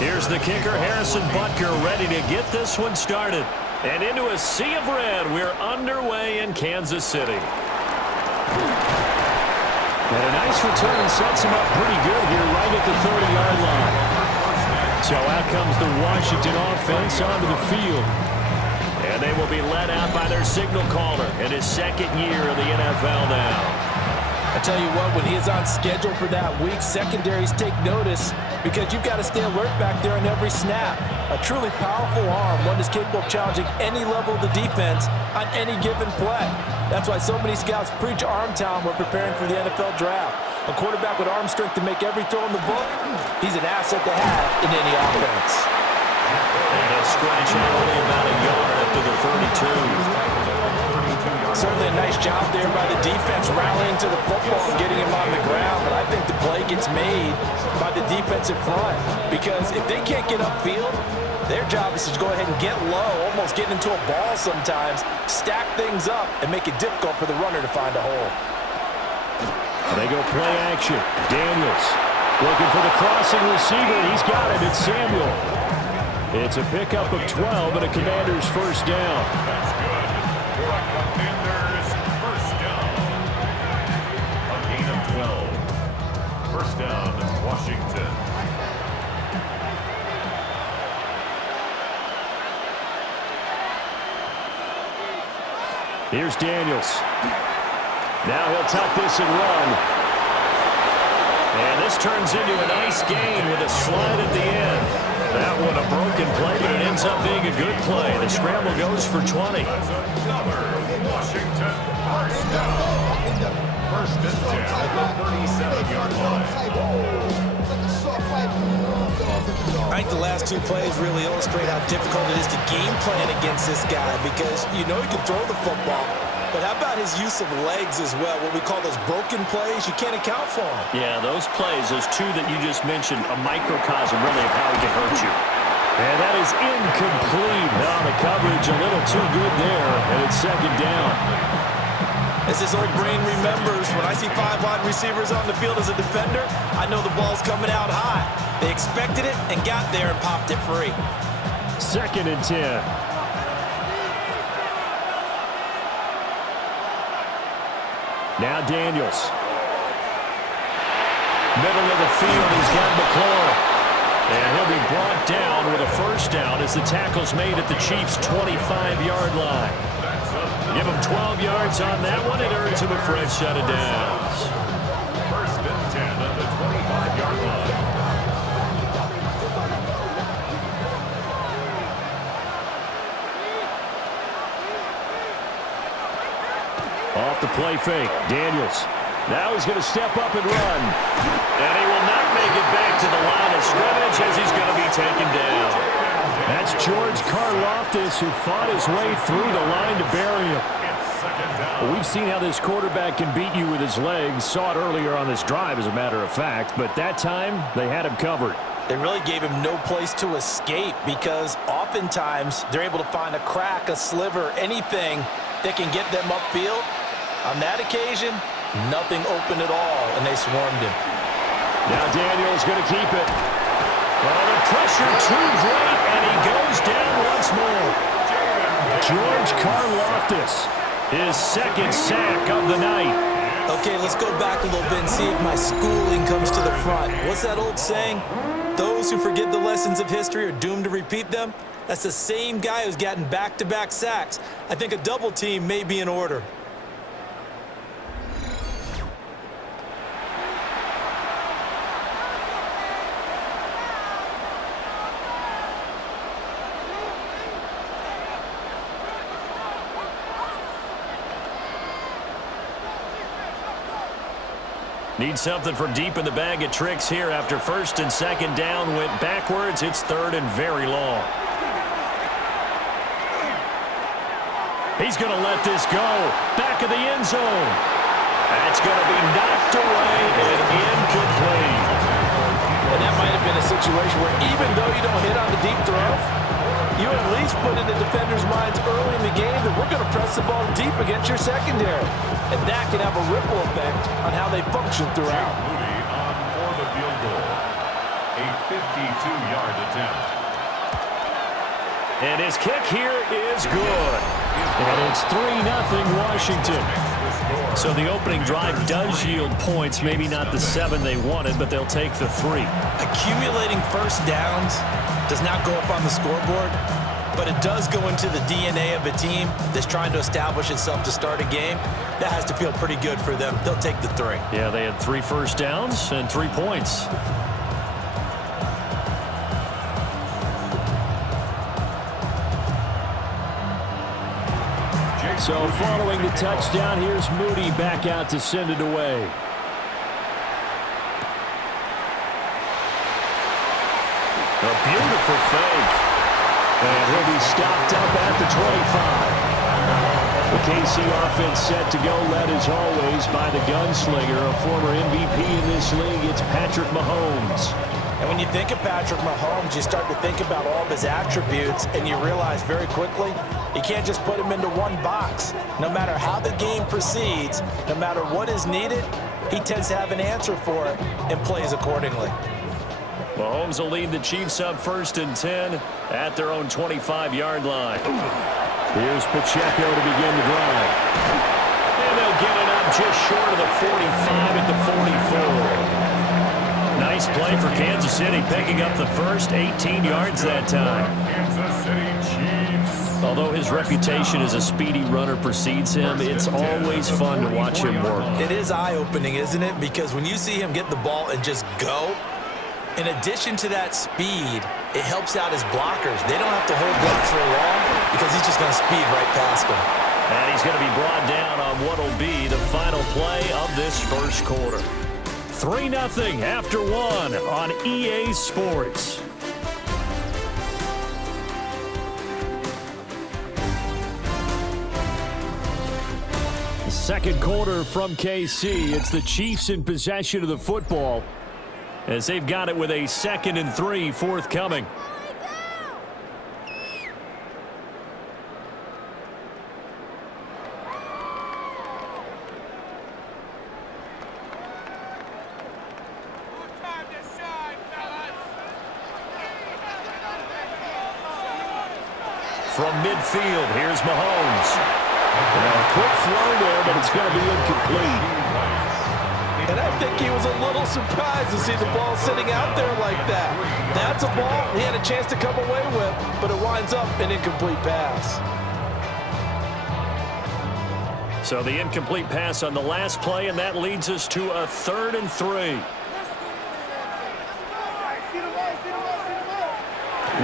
Here's the kicker, Harrison Butker, ready to get this one started. And into a sea of red, we're underway in Kansas City. And a nice return sets him up pretty good here right at the 30-yard line. So out comes the Washington offense onto the field. And they will be led out by their signal caller in his second year in the NFL now. I tell you what, when he is on schedule for that week, secondaries take notice because you've got to stay alert back there on every snap. A truly powerful arm, one that's capable of challenging any level of the defense on any given play. That's why so many scouts preach arm talent when preparing for the NFL draft. A quarterback with arm strength to make every throw in the book, he's an asset to have in any offense. And he'll scratch out only about a yard up to the 32. Certainly a nice job there by the defense rallying to the football and getting him on the ground, but I think the play gets made by the defensive front because if they can't get upfield, their job is to go ahead and get low, almost get into a ball sometimes, stack things up, and make it difficult for the runner to find a hole. They go play action. Daniels looking for the crossing receiver. He's got it. It's Samuel. It's a pickup of 12 and a Commander's first down. That's good. For a Commander's first down. A gain of 12. First down, Washington. Here's Daniels. Now he'll tuck this and run. And this turns into a nice gain with a slide at the end. That one a broken play, but it ends up being a good play. The scramble goes for 20. That's another Washington first down. First and 10 at the 37-yard line. I think the last two plays really illustrate how difficult it is to game plan against this guy because you know he can throw the football, but how about his use of legs as well? What we call those broken plays, you can't account for them. Yeah, those plays, those two that you just mentioned, a microcosm really of how he can hurt you. And that is incomplete. Now the coverage a little too good there, and it's second down. As his old brain remembers, when I see 5 wide receivers on the field as a defender, I know the ball's coming out high. They expected it and got there and popped it free. Second and 10. Now Daniels. Middle of the field, he's got McLaurin. And he'll be brought down with a first down as the tackle's made at the Chiefs' 25-yard line. Give him 12 yards on that one. It earns him a fresh set of downs. First and 10 at the 25-yard line. play fake. Daniels. Now he's going to step up and run. And he will not make it back to the line of scrimmage as he's going to be taken down. That's George Karlaftis, who fought his way through the line to bury him. Well, we've seen how this quarterback can beat you with his legs. Saw it earlier on this drive, as a matter of fact. But that time, they had him covered. They really gave him no place to escape because oftentimes they're able to find a crack, a sliver, anything that can get them upfield. On that occasion, nothing open at all, and they swarmed him. Now Daniel's going to keep it. Oh, the pressure too great, and he goes down once more. George Karlaftis, his second sack of the night. Okay, let's go back a little bit and see if my schooling comes to the front. What's that old saying? Those who forget the lessons of history are doomed to repeat them. That's the same guy who's gotten back-to-back sacks. I think a double team may be in order. Need something from deep in the bag of tricks here after first and second down went backwards. It's third and very long. He's going to let this go. Back of the end zone. That's going to be knocked away and incomplete. And that might have been a situation where even though you don't hit on the deep throw, you at least put in the defender's minds early in the game that we're going to press the ball deep against your secondary. And that can have a ripple effect on how they function throughout. Moody on for the field goal. A 52-yard attempt. And his kick here is good. And it's 3-0 Washington. So the opening drive does yield points. Maybe not the 7 they wanted, but they'll take the 3. Accumulating first downs does not go up on the scoreboard, but it does go into the DNA of a team that's trying to establish itself to start a game. That has to feel pretty good for them. They'll take the 3. Yeah, they had 3 first downs and 3 points. So following the touchdown, here's Moody back out to send it away. A beautiful fake. And he'll be stopped up at the 25. The KC offense set to go, led as always by the gunslinger, a former MVP in this league. It's Patrick Mahomes. And when you think of Patrick Mahomes, you start to think about all of his attributes, and you realize very quickly you can't just put him into one box. No matter how the game proceeds, no matter what is needed, he tends to have an answer for it and plays accordingly. Mahomes will lead the Chiefs up first and 10 at their own 25-yard line. Here's Pacheco to begin the drive. And they'll get it up just short of the 45 at the 44. Nice play for Kansas City, picking up the first 18 yards that time. Kansas City Chiefs. Although his reputation as a speedy runner precedes him, it's always fun to watch him work. It is eye-opening, isn't it? Because when you see him get the ball and just go, in addition to that speed, it helps out his blockers. They don't have to hold block for long because he's just going to speed right past them. And he's going to be brought down on what will be the final play of this first quarter. 3-0 after 1 on EA Sports. The second quarter from KC. It's the Chiefs in possession of the football as they've got it with a 2nd and 3 forthcoming. From midfield, here's Mahomes. A quick throw there, but it's going to be incomplete. And I think he was a little surprised to see the ball sitting out there like that. That's a ball he had a chance to come away with, but it winds up an incomplete pass. So the incomplete pass on the last play, and that leads us to a 3rd and 3.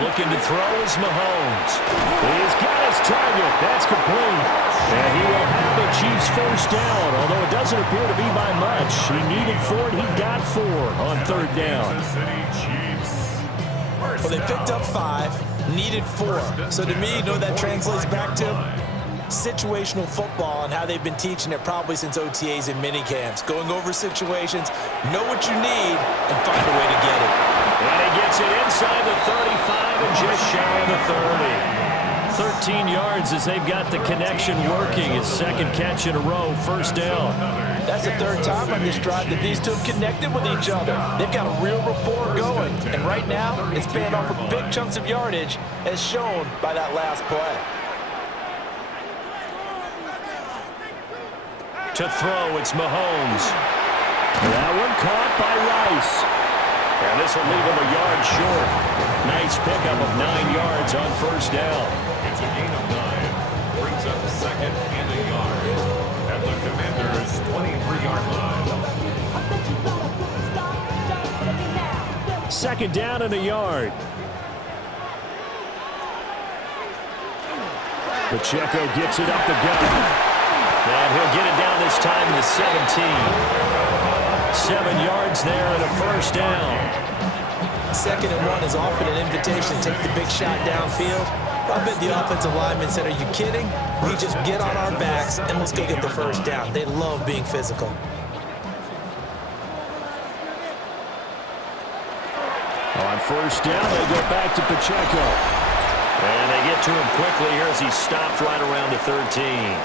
Looking to throw is Mahomes. He's got his target. That's complete. And he will have the Chiefs first down, although it doesn't appear to be by much. He needed 4, and he got 4 on third down. Well, they picked up 5, needed 4. So to me, you know what that translates back to? Situational football and how they've been teaching it probably since OTAs and minicamps. Going over situations, know what you need, and find a way to get it. And he gets it inside the 35 and just shy of the 30. 13 yards as they've got the connection working. His second catch in a row, first down. That's the third time on this drive that these two have connected with each other. They've got a real rapport going. And right now, it's paying off with big chunks of yardage, as shown by that last play. To throw, it's Mahomes. That one caught by Rice. And this will leave him a yard short. Nice pickup of 9 yards on first down. It's a gain of 9. Brings up second and a yard. At the Commanders' 23-yard line. Second down and a yard. Pacheco gets it up the gut. And he'll get it down this time to 17. 7 yards there and a first down. 2nd and 1 is often an invitation to take the big shot downfield. I bet the offensive lineman said, are you kidding? We just get on our backs and let's go get the first down. They love being physical. On first down, they go back to Pacheco. And they get to him quickly here as he stopped right around the 13.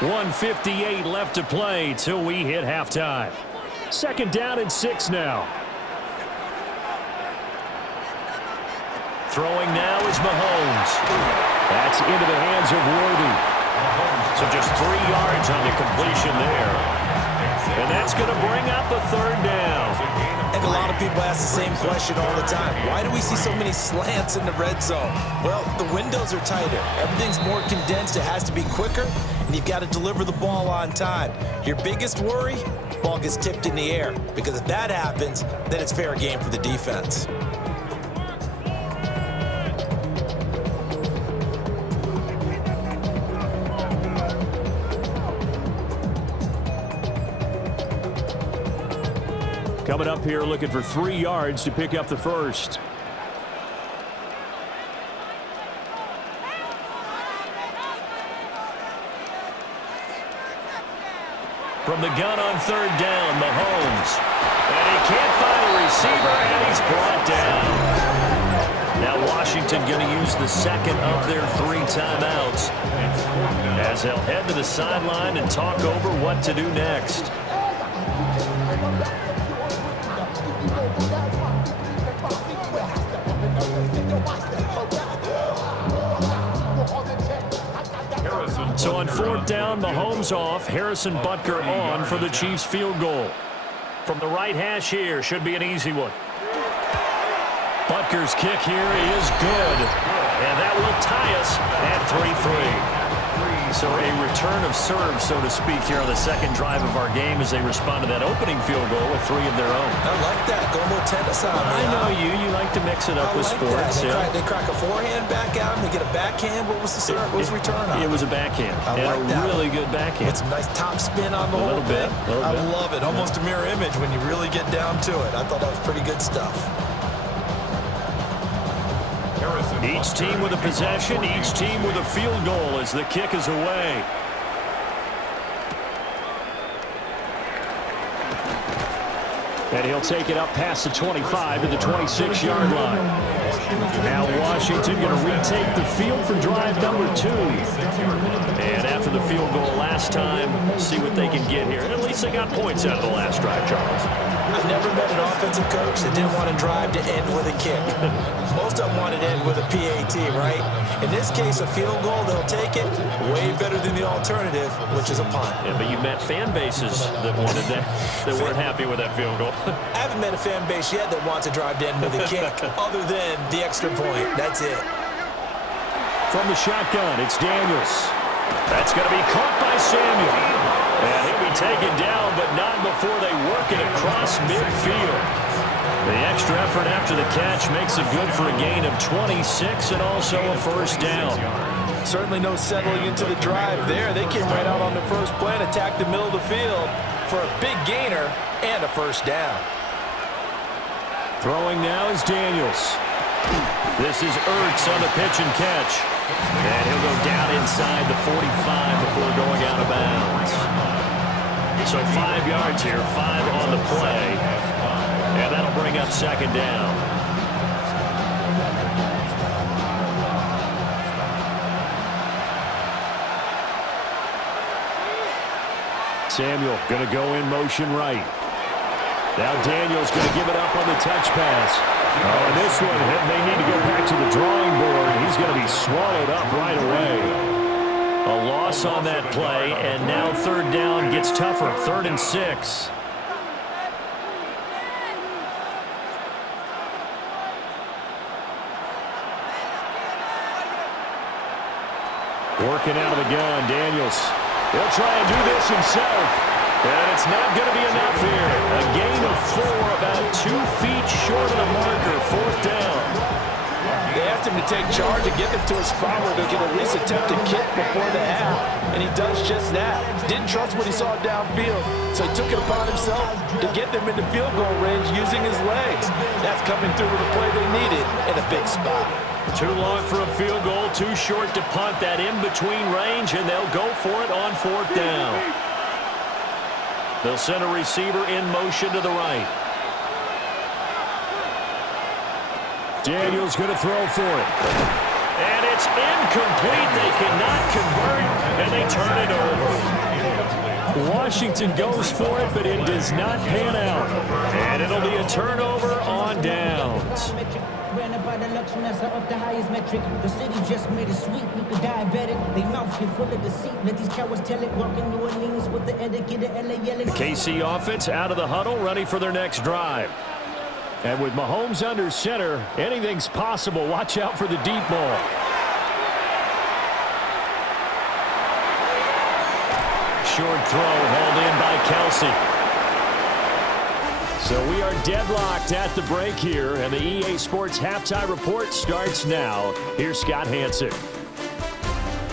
1:58 left to play till we hit halftime. Second down and 6 now. Throwing now is Mahomes. That's into the hands of Worthy. So just 3 yards on the completion there. And that's going to bring up a third down. And a lot of people ask the same question all the time. Why do we see so many slants in the red zone? Well, the windows are tighter. Everything's more condensed. It has to be quicker, and you've got to deliver the ball on time. Your biggest worry, ball gets tipped in the air, because if that happens, then it's fair game for the defense. Coming up here looking for 3 yards to pick up the first. From the gun on third down, Mahomes. And he can't find a receiver, and he's brought down. Now Washington going to use the second of their 3 timeouts as they'll head to the sideline and talk over what to do next. So on fourth down, Mahomes off, Harrison Butker on for the Chiefs field goal. From the right hash here, should be an easy one. Butker's kick here is good. And that will tie us at 3-3. So a return of serve, so to speak, here on the second drive of our game as they respond to that opening field goal with 3 of their own. I like that. Go a little tennis on me. I know you. You like to mix it up with sports. They crack a forehand back out and they get a backhand. What was the serve? What was the return on? It was a backhand. I like a really good backhand. With some nice top spin on the whole thing. I love it. Almost a mirror image when you really get down to it. I thought that was pretty good stuff. Each team with a possession, each team with a field goal as the kick is away. And he'll take it up past the 25 to the 26-yard line. Now Washington going to retake the field for drive number 2. And after the field goal last time, see what they can get here. At least they got points out of the last drive, Charles. I've never met an offensive coach that didn't want to drive to end with a kick. Most of them want to end with a PAT, right? In this case, a field goal, they'll take it. Way better than the alternative, which is a punt. Yeah, but you met fan bases that wanted that, that weren't happy with that field goal. I haven't met a fan base yet that wants to drive to end with a kick, other than the extra point. That's it. From the shotgun, it's Daniels. That's going to be caught by Samuel. And he'll be taken down, but not before they work it across midfield. The extra effort after the catch makes it good for a gain of 26 and also a first down. Certainly no settling into the drive there. They came right out on the first play and attacked the middle of the field for a big gainer and a first down. Throwing now is Daniels. This is Ertz on the pitch and catch. And he'll go down inside the 45 before going out of bounds. So 5 yards here, 5 on the play. And that'll bring up second down. Samuel going to go in motion right. Now Daniels going to give it up on the touch pass. Oh, and this one, they need to go back to the drawing board. He's going to be swallowed up right away. A loss on that play, and now third down gets tougher. 3rd and 6. Working out of the gun, Daniels. He'll try and do this himself. And it's not going to be enough here. A gain of 4, about 2 feet short of the marker. 4th down. They asked him to take charge and get them to a spot where they can at least attempt to kick before the half. And he does just that. Didn't trust what he saw downfield, so he took it upon himself to get them into field goal range using his legs. That's coming through with a play they needed in a big spot. Too long for a field goal, too short to punt that in-between range, and they'll go for it on 4th down. They'll send a receiver in motion to the right. Daniels going to throw for it. And it's incomplete. They cannot convert, and they turn it over. Washington goes for it, but it does not pan out. And it'll be a turnover on downs. The highest metric. The city just made it sweet. People diabetic. They mouth get full of deceit. Let these cowards tell it. Walking New Orleans with the etiquette of LA yelling. The KC offense out of the huddle, ready for their next drive. And with Mahomes under center, anything's possible. Watch out for the deep ball. Short throw hauled in by Kelsey. So we are deadlocked at the break here, and the EA Sports Halftime Report starts now. Here's Scott Hanson.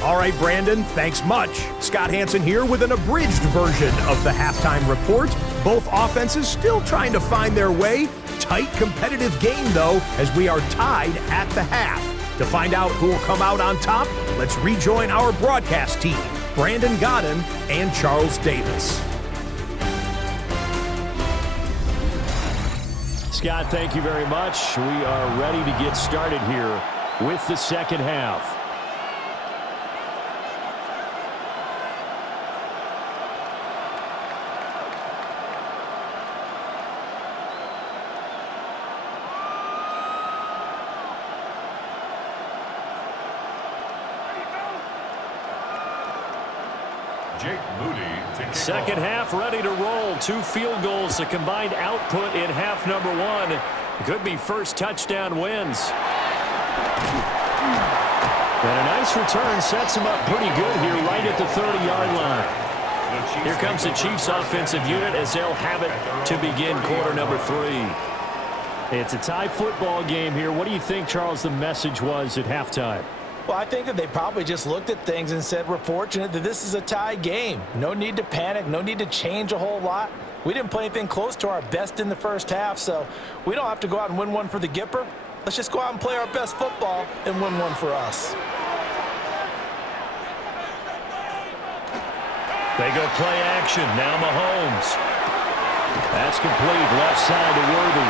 All right, Brandon, thanks much. Scott Hanson here with an abridged version of the Halftime Report. Both offenses still trying to find their way. Tight, competitive game, though, as we are tied at the half. To find out who will come out on top, let's rejoin our broadcast team, Brandon Godden and Charles Davis. Scott, thank you very much. We are ready to get started here with the second half. Second half ready to roll. 2 field goals, the combined output in half number 1. Could be first touchdown wins. And a nice return sets him up pretty good here right at the 30-yard line. Here comes the Chiefs offensive unit as they'll have it to begin quarter number 3. It's a tie football game here. What do you think, Charles, the message was at halftime? Well, I think that they probably just looked at things and said, we're fortunate that this is a tie game. No need to panic, no need to change a whole lot. We didn't play anything close to our best in the first half, so we don't have to go out and win one for the Gipper. Let's just go out and play our best football and win one for us. They go play action. Now Mahomes. That's complete. Left side to Worthy.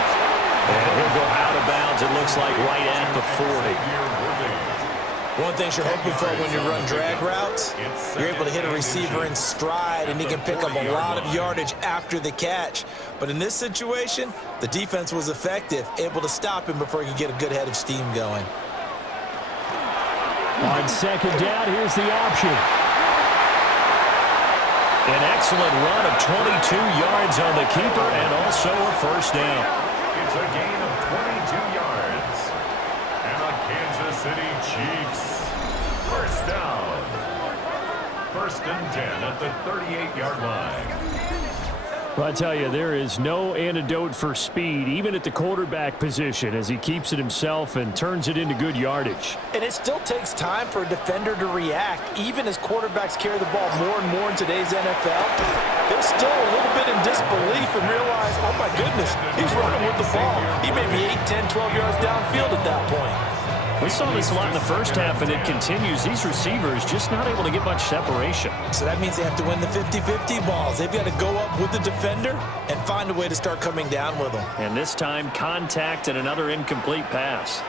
And he'll go out of bounds, it looks like, right at the 40. One thing you're hoping for when you run drag routes, you're able to hit a receiver in stride, and he can pick up a lot of yardage after the catch. But in this situation, the defense was effective, able to stop him before he could get a good head of steam going. On second down, here's the option. An excellent run of 22 yards on the keeper and also a first down. It's a gain of 22 yards. And the Kansas City Chiefs. First down. 1st and 10 at the 38-yard line. Well, I tell you, there is no antidote for speed, even at the quarterback position, as he keeps it himself and turns it into good yardage. And it still takes time for a defender to react, even as quarterbacks carry the ball more and more in today's NFL. They're still a little bit in disbelief and realize, oh my goodness, he's running with the ball. He may be 8, 10, 12 yards downfield at that point. We saw this a lot in the first half, and it continues. These receivers just not able to get much separation. So that means they have to win the 50-50 balls. They've got to go up with the defender and find a way to start coming down with them. And this time, contact and another incomplete pass.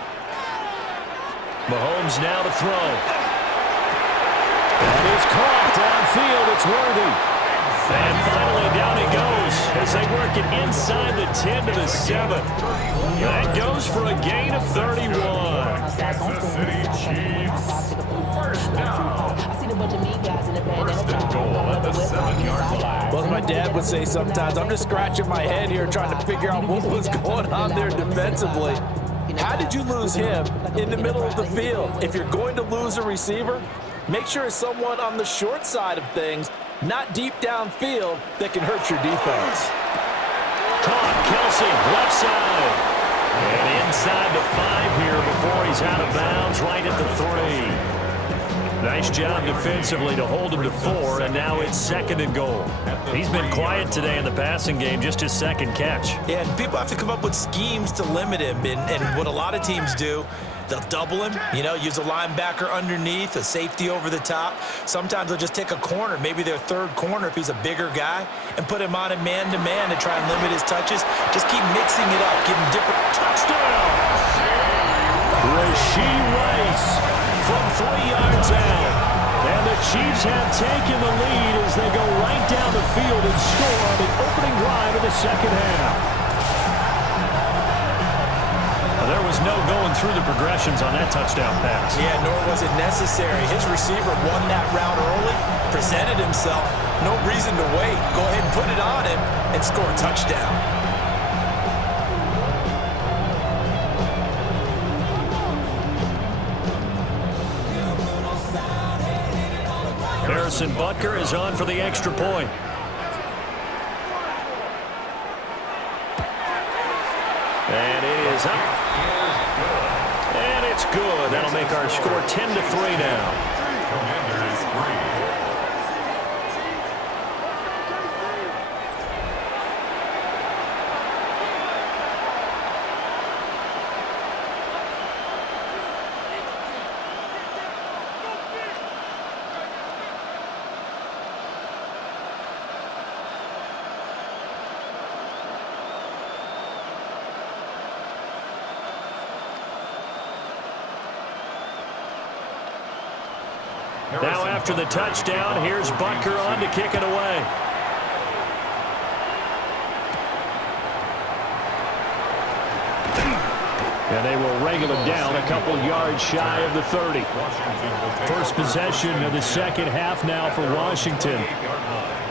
Mahomes now to throw. And it's caught downfield. It's Worthy. And finally, down he goes as they work it inside the 10 to the 7. That goes for a gain of 31. Kansas City Chiefs. First down. First and goal at the 7-yard line. Well, as my dad would say sometimes, I'm just scratching my head here trying to figure out what was going on there defensively. How did you lose him in the middle of the field? If you're going to lose a receiver, make sure it's someone on the short side of things, not deep downfield, that can hurt your defense. Caught, Kelsey, left side. And inside the 5 here before he's out of bounds, right at the 3. Nice job defensively to hold him to 4, and now it's 2nd and goal. He's been quiet today in the passing game, just his 2nd catch. Yeah, and people have to come up with schemes to limit him, and what a lot of teams do, they'll double him, use a linebacker underneath, a safety over the top. Sometimes they'll just take a corner, maybe their 3rd corner if he's a bigger guy, and put him on a man-to-man to try and limit his touches. Just keep mixing it up, give him different... Touchdown! Rashee Rice from 3 yards out. And the Chiefs have taken the lead as they go right down the field and score on the opening drive of the 2nd half. There was no going through the progressions on that touchdown pass. Yeah, nor was it necessary. His receiver won that route early, presented himself. No reason to wait. Go ahead and put it on him and score a touchdown. Harrison Butker is on for the extra point. And it is up. And it's good. That'll make our score 10-3 now. Commanders 3. Now after the touchdown, here's Butker on to kick it away. And they will wrangle him down a couple yards shy of the 30. First possession of the 2nd half now for Washington.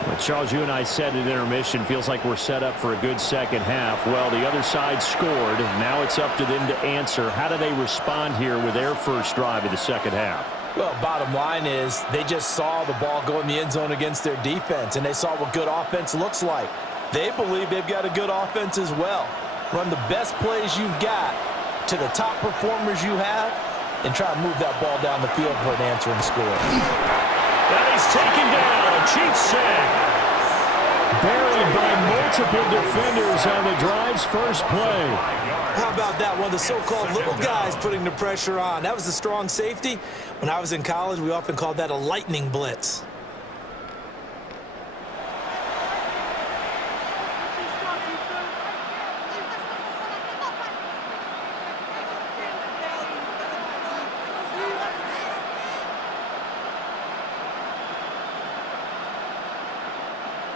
Well, Charles, you and I said at intermission, feels like we're set up for a good 2nd half. Well, the other side scored. Now it's up to them to answer. How do they respond here with their first drive of the 2nd half? Well, bottom line is they just saw the ball go in the end zone against their defense, and they saw what good offense looks like. They believe they've got a good offense as well. Run the best plays you've got to the top performers you have, and try to move that ball down the field for an answering score. And he's taken down. A Chiefs sack. Buried by multiple defenders on the drive's first play. How about that? One of the so-called little guys putting the pressure on. That was a strong safety. When I was in college, we often called that a lightning blitz.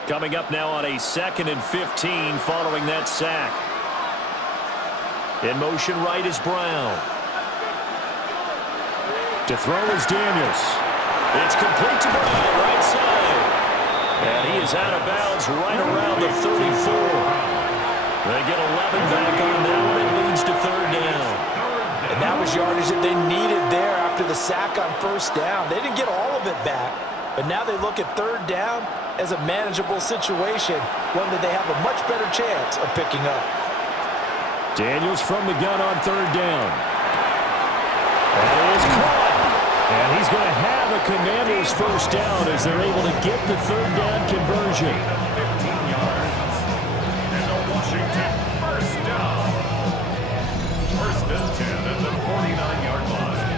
Coming up now on a 2nd and 15 following that sack. In motion right is Brown. To throw is Daniels. It's complete to Brown, right side. And he is out of bounds right around the 34. They get 11 back on that one. It leads to 3rd down. And that was yardage that they needed there after the sack on 1st down. They didn't get all of it back, but now they look at 3rd down. as a manageable situation, one that they have a much better chance of picking up. Daniels from the gun on third down. That is caught. And he's going to have a Commanders first down as they're able to get the third down conversion. 15 yards. And the Washington first down. First and 10 at the 49-yard line.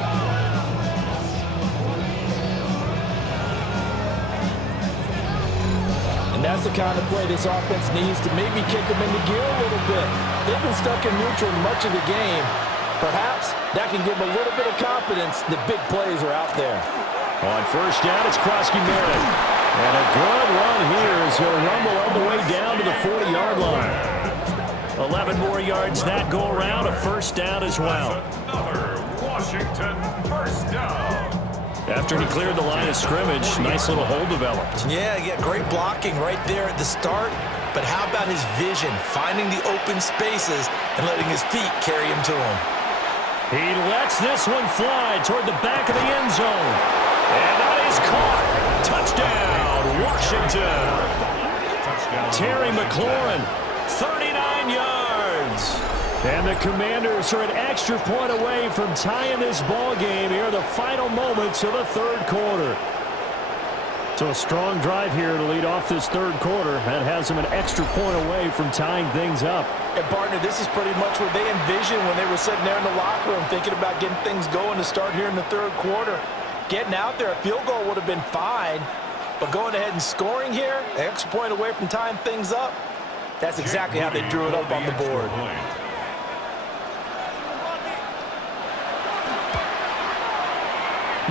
And that's the kind of play this offense needs to maybe kick them into gear a little bit. They've been stuck in neutral much of the game. Perhaps that can give them a little bit of confidence that big plays are out there. On first down, it's Krosky-Merritt. And a good run here as he'll rumble all the way down to the 40-yard line. 11 more yards that go around, a first down as well. Another Washington first down. After he cleared the line of scrimmage, nice little hole developed. Yeah, great blocking right there at the start. But how about his vision, finding the open spaces and letting his feet carry him to them? He lets this one fly toward the back of the end zone. And that is caught. Touchdown, Washington. Touchdown. Terry McLaurin, 39 yards. And the Commanders are an extra point away from tying this ball game here in the final moments of the third quarter. So a strong drive here to lead off this third quarter. That has them an extra point away from tying things up. And, partner, this is pretty much what they envisioned when they were sitting there in the locker room thinking about getting things going to start here in the third quarter. Getting out there, a field goal would have been fine. But going ahead and scoring here, an extra point away from tying things up, that's exactly how they drew it up on the board.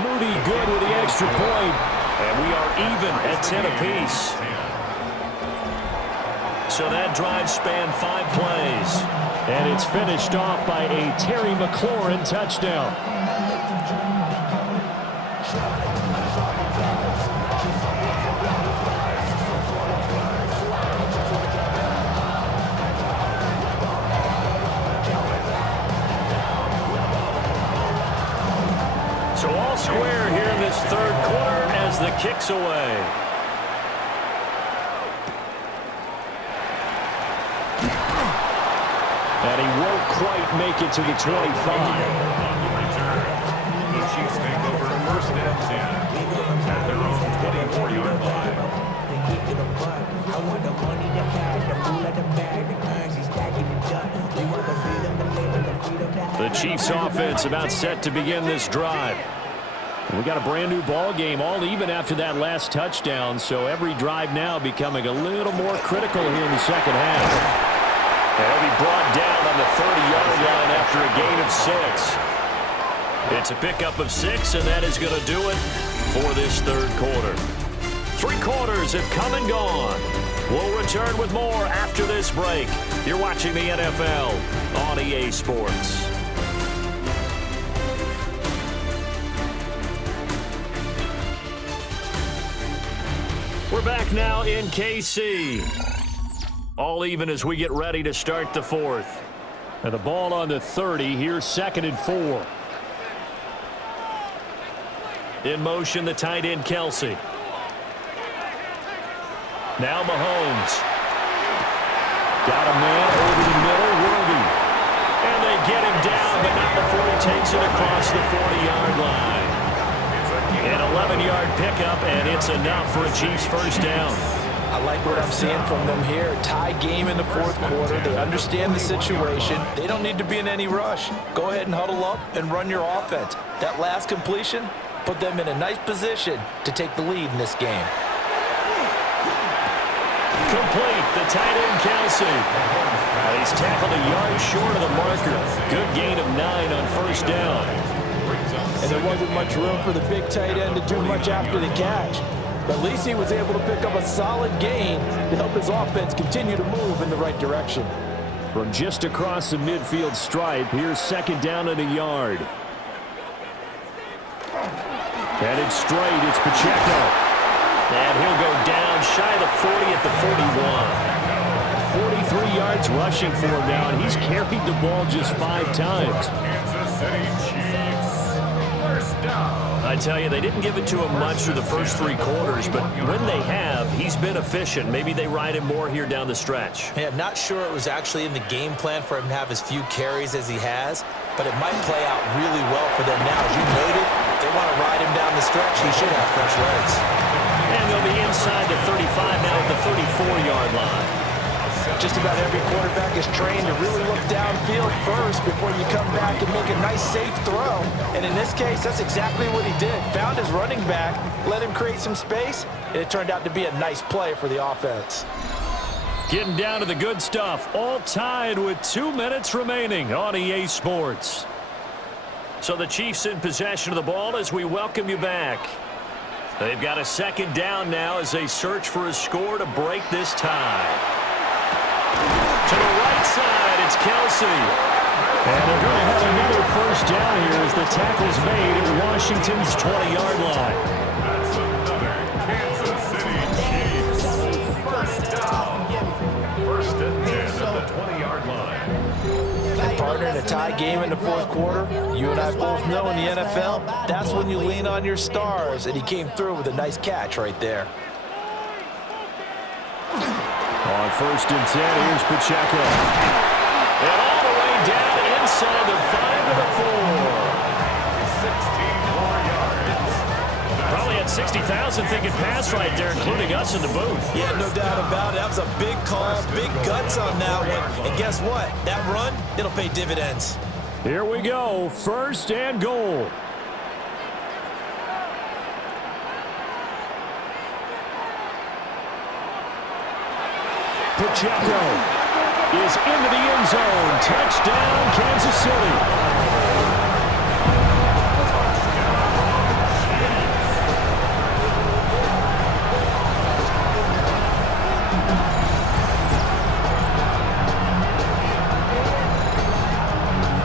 Moody good with the extra point. And we are even at 10 apiece. So that drive spanned 5 plays. And it's finished off by a Terry McLaurin touchdown. So all square here in this third quarter as the kick's away. And he won't quite make it to the 25. On the return, the Chiefs take over first and 10 at their own 24-yard line. The Chiefs offense about set to begin this drive. We got a brand new ball game, all even after that last touchdown, so every drive now becoming a little more critical here in the second half. And he'll be brought down on the 30-yard line after a gain of 6. It's a pickup of 6, and that is going to do it for this third quarter. 3 quarters have come and gone. We'll return with more after this break. You're watching the NFL on EA Sports. We're back now in KC. All even as we get ready to start the fourth. And the ball on the 30. Here's 2nd and 4. In motion, the tight end, Kelsey. Now Mahomes. Got a man over the middle, Worthy. And they get him down, but not before he takes it across the 40-yard line. An 11-yard pickup, and it's enough for a Chiefs first down. I like what I'm seeing from them here. Tie game in the fourth quarter. They understand the situation. They don't need to be in any rush. Go ahead and huddle up and run your offense. That last completion put them in a nice position to take the lead in this game. Complete, the tight end, Kelsey. And he's tackled a yard short of the marker. Good gain of 9 on first down. And there wasn't much room for the big tight end to do much after the catch. But at least he was able to pick up a solid gain to help his offense continue to move in the right direction. From just across the midfield stripe, here's 2nd down and a yard. Headed straight, it's Pacheco. And he'll go down shy of the 40 at the 41. 43 yards rushing for him now, and he's carried the ball just 5 times. Kansas City Chiefs. first down. I tell you, they didn't give it to him much through the first 3 quarters, but when they have, he's been efficient. Maybe they ride him more here down the stretch. Yeah, I'm not sure it was actually in the game plan for him to have as few carries as he has, but it might play out really well for them now. As you noted, if they want to ride him down the stretch, he should have fresh legs. And they'll be inside the 35 now at the 34-yard line. Just about every quarterback is trained to really look downfield first before you come back and make a nice, safe throw. And in this case, that's exactly what he did. Found his running back, let him create some space, and it turned out to be a nice play for the offense. Getting down to the good stuff. All tied with 2 minutes remaining on EA Sports. So the Chiefs in possession of the ball as we welcome you back. They've got a second down now as they search for a score to break this tie. To the right side, it's Kelsey. And they're going to have another first down here as the tackle's made at Washington's 20-yard line. That's another Kansas City Chiefs first down. First and 10 at the 20-yard line. Partner, in a tie game in the fourth quarter, you and I both know in the NFL, that's when you lean on your stars, and he came through with a nice catch right there. On first and 10, here's Pacheco. And all the way down inside the 5 to the 4. 16 more yards. Probably had 60,000 thinking pass right there, including us in the booth. Yeah, no doubt about it. That was a big call, big guts on that one. And guess what? That run, it'll pay dividends. Here we go, first and goal. Pacheco is into the end zone. Touchdown, Kansas City.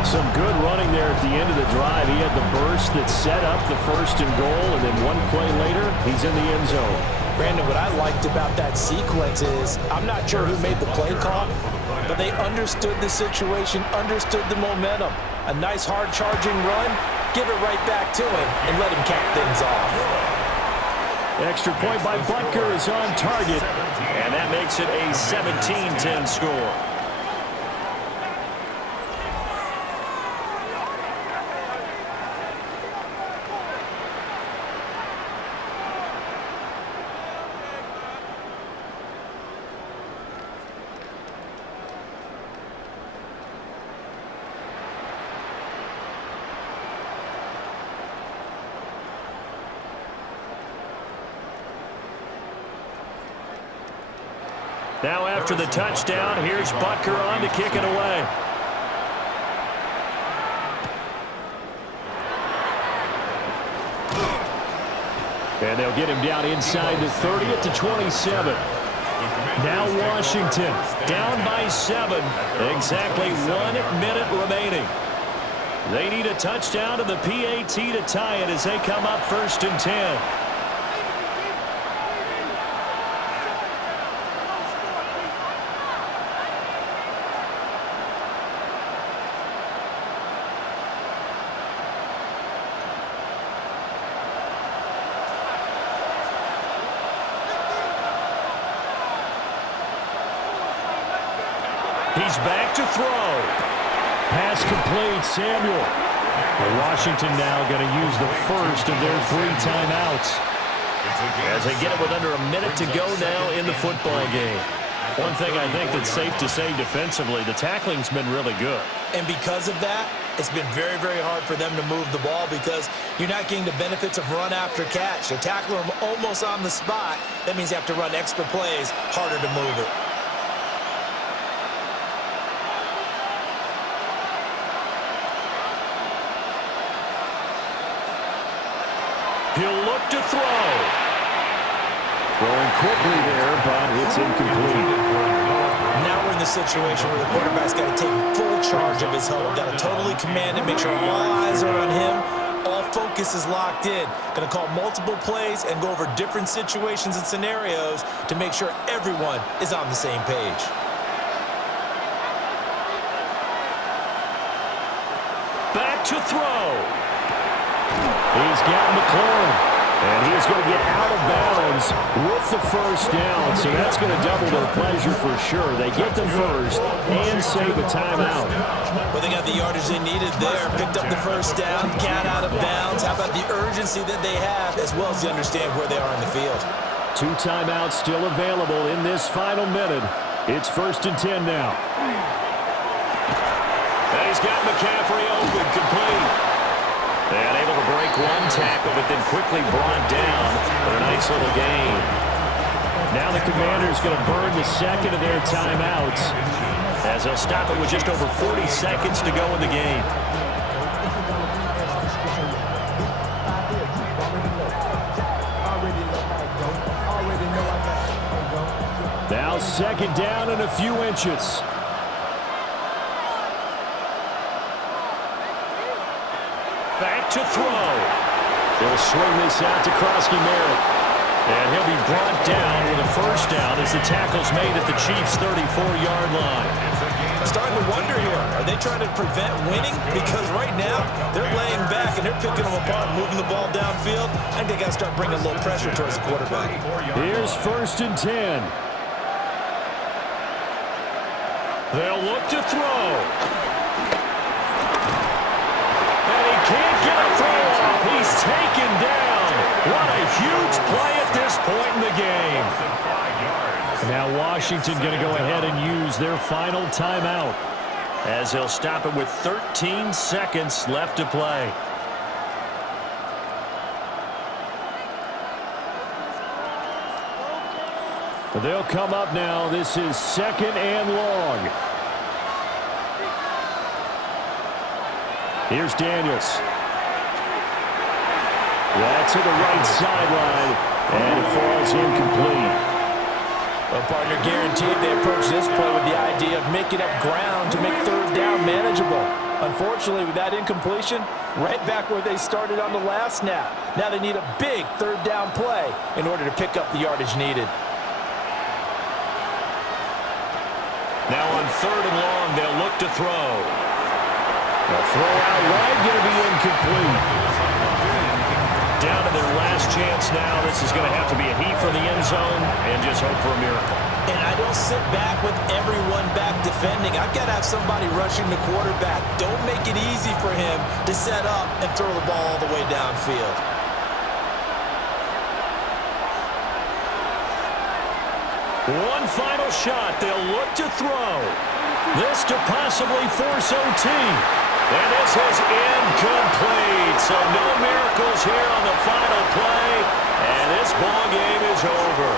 Some good running there at the end of the drive. He had the burst that set up the first and goal, and then one play later, he's in the end zone. Brandon, what I liked about that sequence is I'm not sure who made the play call, but they understood the situation, understood the momentum. A nice hard charging run, give it right back to him, and let him cap things off. Extra point by Butker is on target, and that makes it a 17-10 score. Now after the touchdown, here's Butker on to kick it away. And they'll get him down inside the 30 at the 27. Now Washington down by 7. Exactly 1 minute remaining. They need a touchdown to the PAT to tie it as they come up first and 10. He's back to throw. Pass complete, Samuel. Washington now going to use the first of their 3 timeouts as they get it with under a minute to go now in the football game. One thing I think that's safe to say defensively, the tackling's been really good. And because of that, it's been very, very hard for them to move the ball because you're not getting the benefits of run after catch. They're tackling them almost on the spot. That means you have to run extra plays, harder to move it. He'll look to throw. Throwing quickly there, but it's incomplete. Now we're in the situation where the quarterback's got to take full charge of his helmet. Got to totally command it, make sure all eyes are on him. All focus is locked in. Going to call multiple plays and go over different situations and scenarios to make sure everyone is on the same page. Back to throw. He's got McLaurin. And he is going to get out of bounds with the first down. So that's going to double their pleasure for sure. They get the first and save a timeout. Well, they got the yardage they needed there. Picked up the first down, got out of bounds. How about the urgency that they have, as well as they understand where they are in the field? 2 timeouts still available in this final minute. It's 1st and 10 now. And he's got McCaffrey open, complete. And able to break one tackle, but then quickly brought down for a nice little gain. Now the Commanders going to burn the second of their timeouts as they'll stop it with just over 40 seconds to go in the game. Now 2nd down and a few inches. Back to throw. He'll swing this out to Krosky Merritt. And he'll be brought down with a first down as the tackle's made at the Chiefs' 34-yard line. I'm starting to wonder here. Are they trying to prevent winning? Because right now, they're laying back and they're picking them apart, moving the ball downfield. I think they got to start bringing a little pressure towards the quarterback. Here's 1st and 10. They'll look to throw. Can't get a throw off. He's taken down. What a huge play at this point in the game. Now Washington going to go ahead and use their final timeout as they'll stop it with 13 seconds left to play. They'll come up now. This is 2nd and long. Here's Daniels. That's to the right sideline, and it falls incomplete. Well, partner, guaranteed they approach this play with the idea of making up ground to make 3rd down manageable. Unfortunately, with that incompletion, right back where they started on the last snap. Now they need a big 3rd down play in order to pick up the yardage needed. Now on 3rd and long, they'll look to throw. The throw out wide going to be incomplete. Down to their last chance now. This is going to have to be a heave from the end zone and just hope for a miracle. And I don't sit back with everyone back defending. I've got to have somebody rushing the quarterback. Don't make it easy for him to set up and throw the ball all the way downfield. One final shot. They'll look to throw. This to possibly force OT. And this is incomplete. So no miracles here on the final play. And this ball game is over.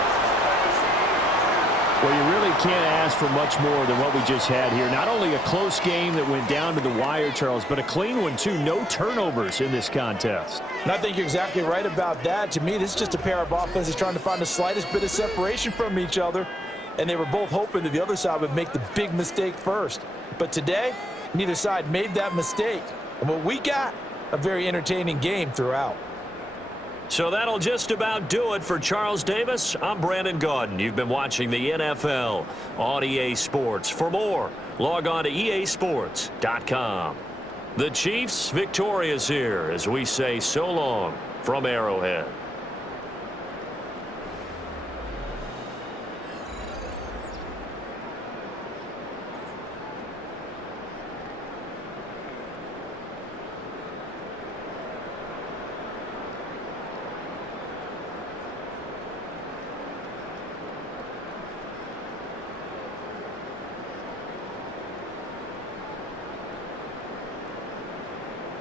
Well, you really can't ask for much more than what we just had here. Not only a close game that went down to the wire, Charles, but a clean one, too. No turnovers in this contest. And I think you're exactly right about that. To me, this is just a pair of offenses trying to find the slightest bit of separation from each other. And they were both hoping that the other side would make the big mistake first. But today, neither side made that mistake. And what we got, a very entertaining game throughout. So that'll just about do it for Charles Davis. I'm Brandon Gaudin. You've been watching the NFL on EA Sports. For more, log on to easports.com. The Chiefs victorious here as we say so long from Arrowhead.